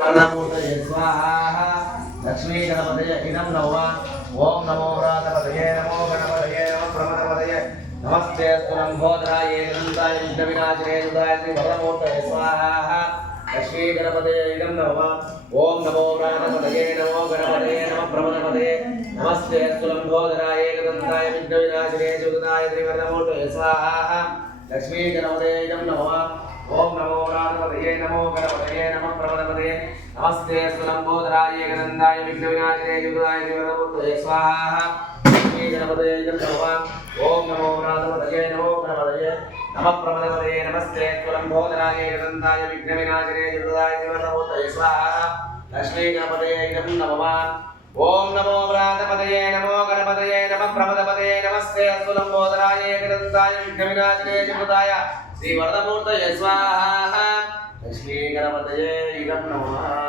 वर्णमूर्तये स्वाहा लक्ष्मी गणपतये इदं नमः ओम नमो व्रातपतये नमो गणपतये नमः प्रमदपतये नमस्ते सुरंभोधराय गणपताय विघ्नविनाशिने सुधाय श्री वर्णमूर्तये स्वाहा लक्ष्मी गणपतये इदं नमः ओम नमो व्रातपतये नमो गणपतये नमः प्रमदपतये नमस्ते सुरंभोधराय गणपताय विघ्नविनाशिने सुधाय श्री वर्णमूर्तये स्वाहा लक्ष्मी गणपतये इदं नमः ओम नमो व्रातपतये नमो गणपतये नमः प्रमदपतये नमस्ते सुलंबोधराय गणपताय विघ्नविनाशिने युगाय देवताय स्वाहा लक्ष्मी गणपतये नमः ओम नमो व्रातपतये नमो गणपतये नमः प्रमदपतये नमस्ते सुलंबोधराय गणपताय विघ्नविनाशिने युगाय देवताय स्वाहा लक्ष्मी गणपतये नमः ओम नमो व्रातपतये नमो गणपतये नमः प्रमदपतये नमस्ते सुलंबोधराय गणपताय विघ्नविनाशिने युगाय श्री वरदमूर्तये स्वाहा लक्ष्मी गणपतये नमः।